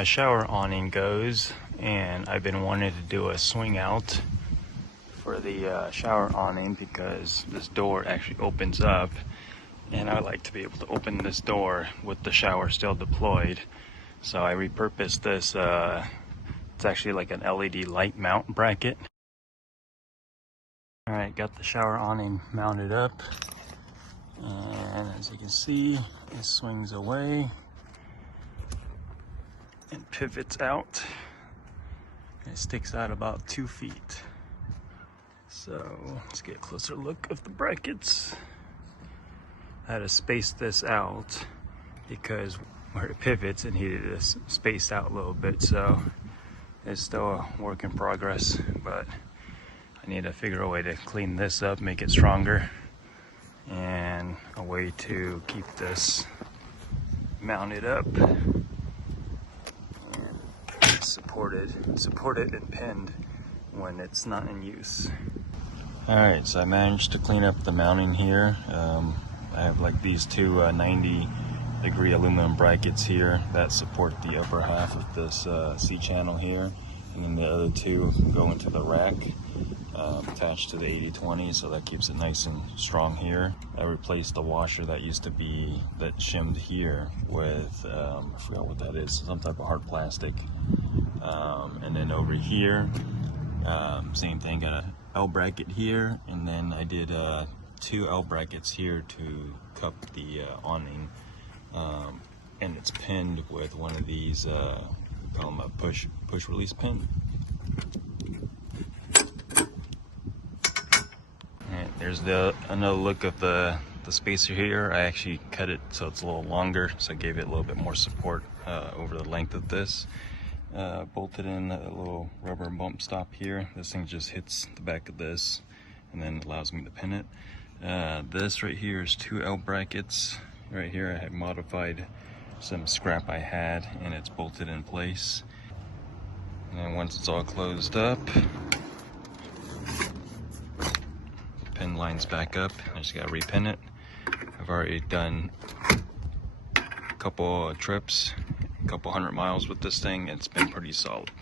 my shower awning goes, and I've been wanting to do a swing out for the shower awning because this door actually opens up, and I like to be able to open this door with the shower still deployed. So I repurposed this. It's actually like an LED light mount bracket. All right, got the shower awning mounted up, and as you can see, it swings away and pivots out. It sticks out about 2 feet. So let's get a closer look of the brackets. I had to space this out because where it pivots, it needed to space out a little bit. So it's still a work in progress, but I need to figure a way to clean this up, make it stronger, and a way to keep this mounted up and supported and pinned when it's not in use. Alright, so I managed to clean up the mounting here. I have like these two 90-degree aluminum brackets here that support the upper half of this C-channel here, and then the other two go into the rack attached to the 80/20, so that keeps it nice and strong here. I replaced the washer that used to be that shimmed here with I forgot what that is, some type of hard plastic. And then over here, same thing, got a L bracket here, and then I did 2 L brackets here to cup the awning, and it's pinned with one of these, call them a push release pin. And there's another look of the spacer here. I actually cut it so it's a little longer, so I gave it a little bit more support over the length of this. Bolted in a little rubber bump stop here. This thing just hits the back of this and then allows me to pin it. This right here is 2 L brackets. Right here I have modified some scrap I had, and it's bolted in place. And then once it's all closed up, the pin lines back up. I just gotta repin it. I've already done a couple of trips, a couple 100 miles with this thing. It's been pretty solid.